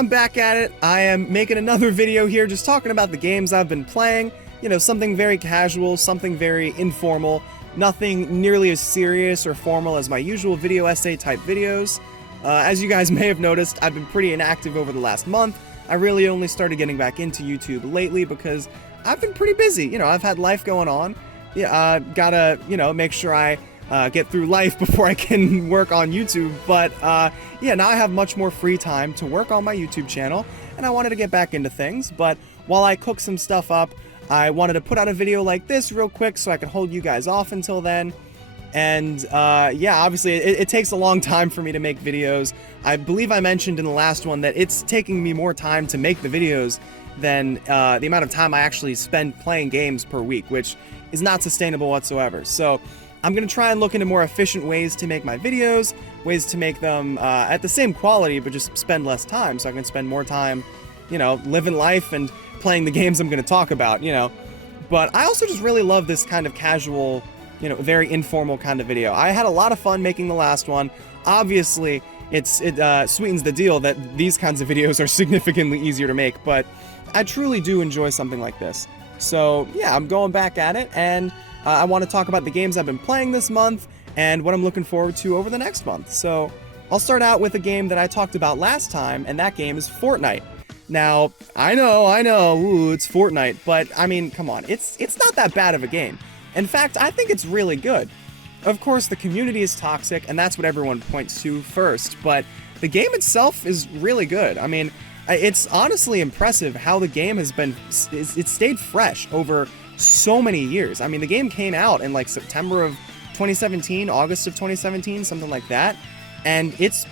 I'm back at it. I am making another video here just talking about the games I've been playing. You know, something very casual, something very informal, nothing nearly as serious or formal as my usual video essay type videos. As you guys may have noticed, I've been pretty inactive over the last month. I really only started getting back into YouTube lately because I've been pretty busy. You know, I've had life going on. Yeah, gotta, make sure I get through life before I can work on YouTube. But yeah, now I have much more free time to work on my YouTube channel, and I wanted to get back into things. But while I cook some stuff up, I wanted to put out a video like this real quick so I could hold you guys off until then. And yeah, obviously it takes a long time for me to make videos. I believe I mentioned in the last one that it's taking me more time to make the videos than the amount of time I actually spend playing games per week, which is not sustainable whatsoever. So I'm going to try and look into more efficient ways to make my videos, ways to make them at the same quality, but just spend less time so I can spend more time, living life and playing the games I'm going to talk about, But I also just really love this kind of casual, very informal kind of video. I had a lot of fun making the last one. Obviously, it sweetens the deal that these kinds of videos are significantly easier to make, but I truly do enjoy something like this. So yeah, I'm going back at it, and I want to talk about the games I've been playing this month and what I'm looking forward to over the next month. So I'll start out with a game that I talked about last time, and that game is Fortnite. Now, I know, ooh, it's Fortnite, but I mean, come on, it's not that bad of a game. In fact, I think it's really good. Of course, the community is toxic, and that's what everyone points to first, but the game itself is really good. I mean, it's honestly impressive how the game has been, it's stayed fresh over so many years. I mean, the game came out in like September of 2017, August of 2017, something like that, and it's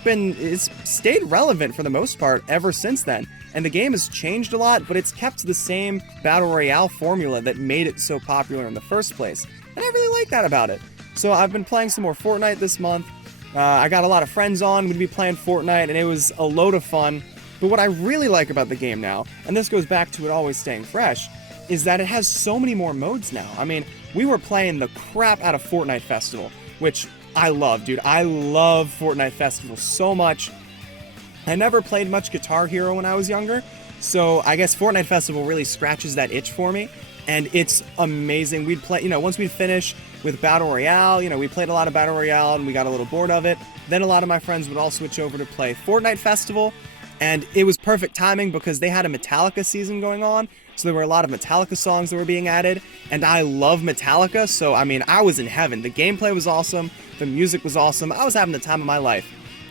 stayed relevant for the most part ever since then. And the game has changed a lot, but it's kept the same Battle Royale formula that made it so popular in the first place. And I really like that about it. So I've been playing some more Fortnite this month. I got a lot of friends on, we'd be playing Fortnite, and it was a load of fun. But what I really like about the game now, and this goes back to it always staying fresh, is that it has so many more modes now. I mean, we were playing the crap out of Fortnite Festival, which I love, dude. I love Fortnite Festival so much. I never played much Guitar Hero when I was younger, so I guess Fortnite Festival really scratches that itch for me, and it's amazing. We'd play, once we'd finish with Battle Royale, we played a lot of Battle Royale and we got a little bored of it. Then a lot of my friends would all switch over to play Fortnite Festival, and it was perfect timing because they had a Metallica season going on, so there were a lot of Metallica songs that were being added, and I love Metallica, so I mean, I was in heaven. The gameplay was awesome, the music was awesome, I was having the time of my life.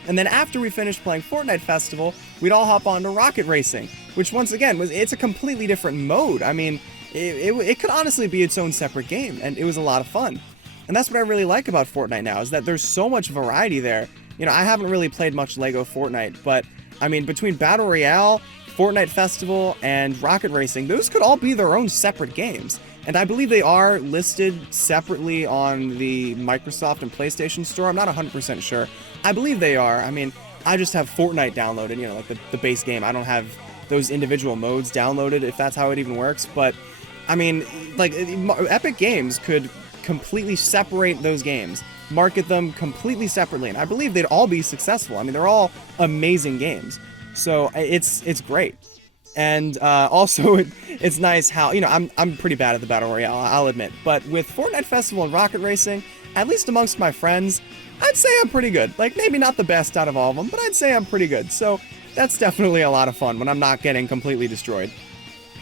And then after we finished playing Fortnite Festival, we'd all hop on to Rocket Racing, which once again, it's a completely different mode. I mean, it could honestly be its own separate game, and it was a lot of fun. And that's what I really like about Fortnite now, is that there's so much variety there. I haven't really played much Lego Fortnite, but I mean, between Battle Royale, Fortnite Festival, and Rocket Racing, those could all be their own separate games. And I believe they are listed separately on the Microsoft and PlayStation Store. I'm not 100% sure. I believe they are. I mean, I just have Fortnite downloaded, like the base game. I don't have those individual modes downloaded, if that's how it even works. But, I mean, like, Epic Games could completely separate those games, market them completely separately, and I believe they'd all be successful. I mean, they're all amazing games. So it's great. And also, it's nice how, I'm pretty bad at the Battle Royale, I'll admit. But with Fortnite Festival and Rocket Racing, at least amongst my friends, I'd say I'm pretty good. Like, maybe not the best out of all of them, but I'd say I'm pretty good. So that's definitely a lot of fun when I'm not getting completely destroyed.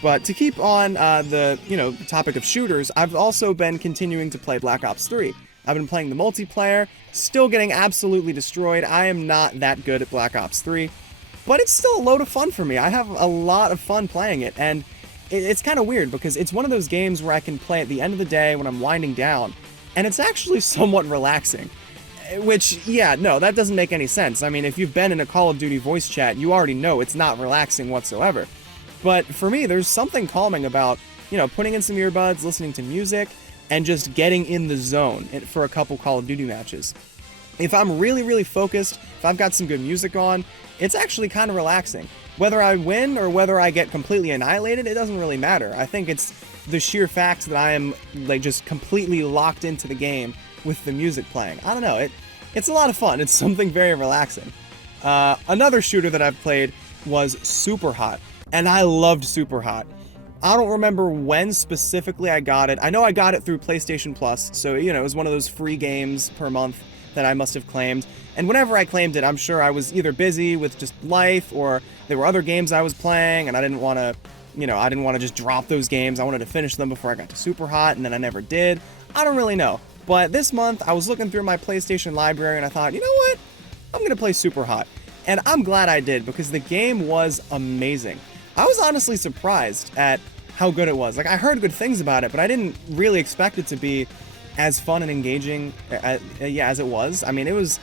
But to keep on the topic of shooters, I've also been continuing to play Black Ops 3. I've been playing the multiplayer, still getting absolutely destroyed. I am not that good at Black Ops 3. But it's still a load of fun for me. I have a lot of fun playing it, and it's kind of weird because it's one of those games where I can play at the end of the day when I'm winding down, and it's actually somewhat relaxing. Which, yeah, no, that doesn't make any sense. I mean, if you've been in a Call of Duty voice chat, you already know it's not relaxing whatsoever. But for me, there's something calming about, putting in some earbuds, listening to music, and just getting in the zone for a couple Call of Duty matches. If I'm really, really focused, if I've got some good music on, it's actually kind of relaxing. Whether I win or whether I get completely annihilated, it doesn't really matter. I think it's the sheer fact that I am just completely locked into the game with the music playing. I don't know, it's a lot of fun. It's something very relaxing. Another shooter that I've played was Superhot, and I loved Superhot. I don't remember when specifically I got it. I know I got it through PlayStation Plus, so it was one of those free games per month that I must have claimed. And whenever I claimed it, I'm sure I was either busy with just life, or there were other games I was playing, and I didn't want to just drop those games. I wanted to finish them before I got to Superhot, and then I never did. I don't really know. But this month, I was looking through my PlayStation library, and I thought, you know what? I'm going to play Superhot. And I'm glad I did, because the game was amazing. I was honestly surprised at how good it was. Like, I heard good things about it, but I didn't really expect it to be as fun and engaging as it was. I mean, it was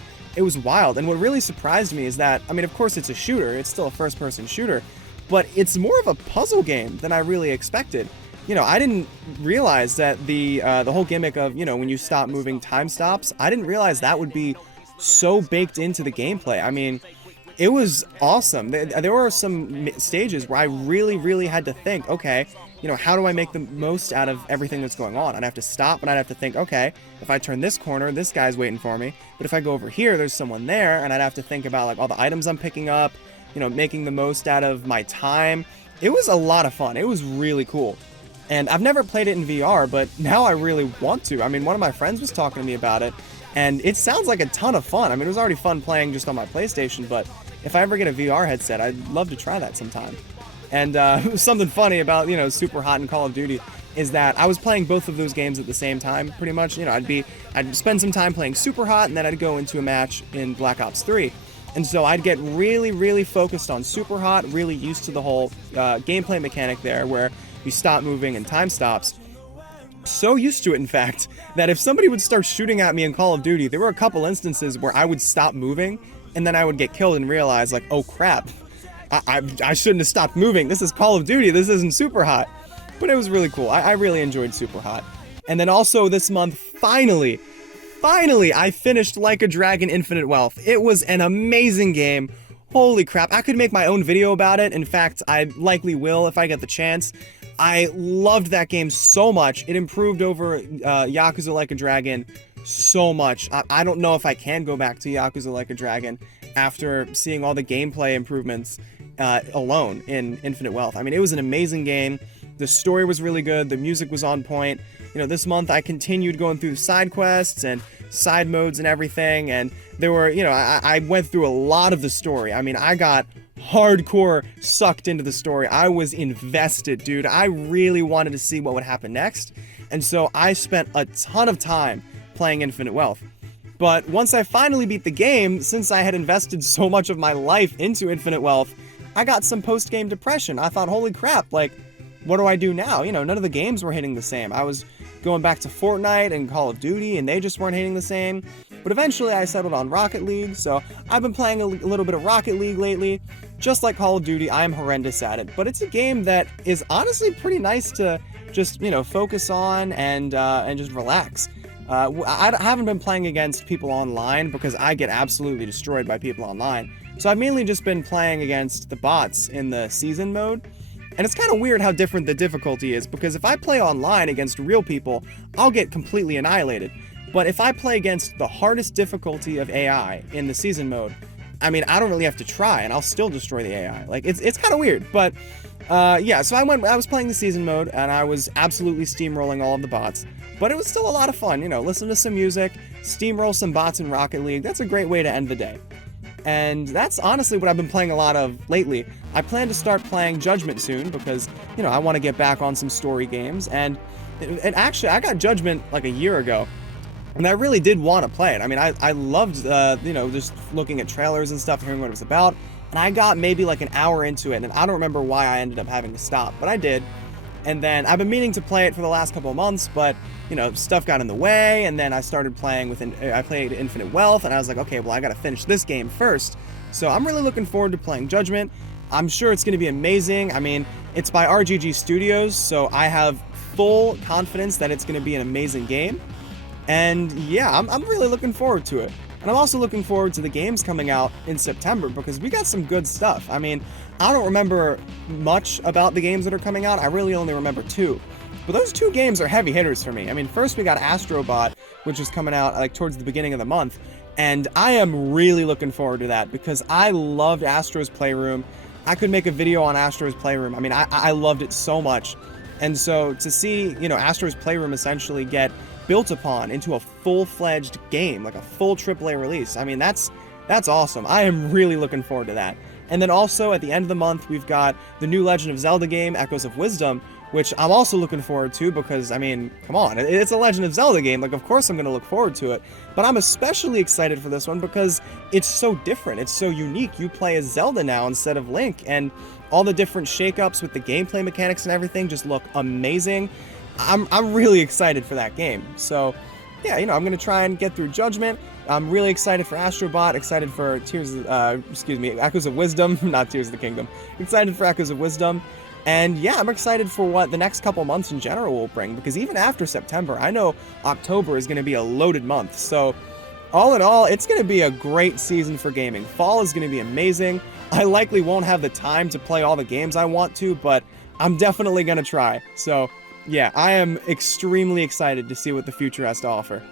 wild. And what really surprised me is that, I mean, of course it's a shooter. It's still a first-person shooter, but it's more of a puzzle game than I really expected. I didn't realize that the whole gimmick of, when you stop moving, time stops, I didn't realize that would be so baked into the gameplay. I mean, it was awesome. There were some stages where I really, really had to think, okay, how do I make the most out of everything that's going on? I'd have to stop, and I'd have to think, okay, if I turn this corner, this guy's waiting for me. But if I go over here, there's someone there, and I'd have to think about, like, all the items I'm picking up, making the most out of my time. It was a lot of fun. It was really cool. And I've never played it in VR, but now I really want to. I mean, one of my friends was talking to me about it, and it sounds like a ton of fun. I mean, it was already fun playing just on my PlayStation, but if I ever get a VR headset, I'd love to try that sometime. And something funny about, Superhot and Call of Duty is that I was playing both of those games at the same time, pretty much. I'd spend some time playing Superhot, and then I'd go into a match in Black Ops 3. And so I'd get really, really focused on Superhot, really used to the whole gameplay mechanic there, where you stop moving and time stops. So used to it, in fact, that if somebody would start shooting at me in Call of Duty, there were a couple instances where I would stop moving, and then I would get killed and realize, like, oh crap, I shouldn't have stopped moving. This is Call of Duty, this isn't Superhot. But it was really cool. I really enjoyed Superhot. And then also this month, finally, I finished Like a Dragon Infinite Wealth. It was an amazing game. Holy crap, I could make my own video about it. In fact, I likely will if I get the chance. I loved that game so much. It improved over Yakuza Like a Dragon so much. I don't know if I can go back to Yakuza Like a Dragon after seeing all the gameplay improvements alone in Infinite Wealth. I mean, it was an amazing game. The story was really good. The music was on point. This month I continued going through side quests and side modes and everything, and there were, I went through a lot of the story. I mean, I got hardcore sucked into the story. I was invested, dude. I really wanted to see what would happen next, and so I spent a ton of time playing Infinite Wealth. But once I finally beat the game, since I had invested so much of my life into Infinite Wealth, I got some post-game depression. I thought, holy crap, like, what do I do now? None of the games were hitting the same. I was going back to Fortnite and Call of Duty, and they just weren't hitting the same. But eventually I settled on Rocket League, so I've been playing a little bit of Rocket League lately. Just like Call of Duty, I'm horrendous at it, but it's a game that is honestly pretty nice to just, focus on and just relax. I haven't been playing against people online because I get absolutely destroyed by people online. So I've mainly just been playing against the bots in the season mode. And it's kind of weird how different the difficulty is, because if I play online against real people, I'll get completely annihilated. But if I play against the hardest difficulty of AI in the season mode, I mean, I don't really have to try, and I'll still destroy the AI. Like, it's kind of weird, but yeah, so I was playing the season mode, and I was absolutely steamrolling all of the bots. But it was still a lot of fun, listen to some music, steamroll some bots in Rocket League. That's a great way to end the day. And that's honestly what I've been playing a lot of lately. I plan to start playing Judgment soon because, I want to get back on some story games. And actually, I got Judgment like a year ago, and I really did want to play it. I mean, I loved, just looking at trailers and stuff, hearing what it was about. And I got maybe like an hour into it, and I don't remember why I ended up having to stop, but I did. And then I've been meaning to play it for the last couple of months, but, stuff got in the way, and then I started playing I played Infinite Wealth, and I was like, okay, well, I gotta finish this game first. So I'm really looking forward to playing Judgment. I'm sure it's gonna be amazing. I mean, it's by RGG Studios, so I have full confidence that it's gonna be an amazing game. And yeah, I'm really looking forward to it. And I'm also looking forward to the games coming out in September, because we got some good stuff. I mean, I don't remember much about the games that are coming out. I really only remember two. But those two games are heavy hitters for me. I mean, first we got Astrobot, which is coming out like towards the beginning of the month. And I am really looking forward to that because I loved Astro's Playroom. I could make a video on Astro's Playroom. I mean, I loved it so much. And so to see, you know, Astro's Playroom essentially get built upon into a full-fledged game, like a full AAA release, I mean, that's awesome. I am really looking forward to that. And then also at the end of the month, we've got the new Legend of Zelda game, Echoes of Wisdom, which I'm also looking forward to because, I mean, come on, it's a Legend of Zelda game. Like, of course I'm going to look forward to it. But I'm especially excited for this one because it's so different. It's so unique. You play as Zelda now instead of Link, and all the different shakeups with the gameplay mechanics and everything just look amazing. I'm really excited for that game. So, yeah, you know, I'm going to try and get through Judgment. I'm really excited for Astrobot, excited for Echoes of Wisdom, not Tears of the Kingdom. Excited for Echoes of Wisdom. And yeah, I'm excited for what the next couple months in general will bring, because even after September, I know October is going to be a loaded month. So all in all, it's going to be a great season for gaming. Fall is going to be amazing. I likely won't have the time to play all the games I want to, but I'm definitely going to try. So yeah, I am extremely excited to see what the future has to offer.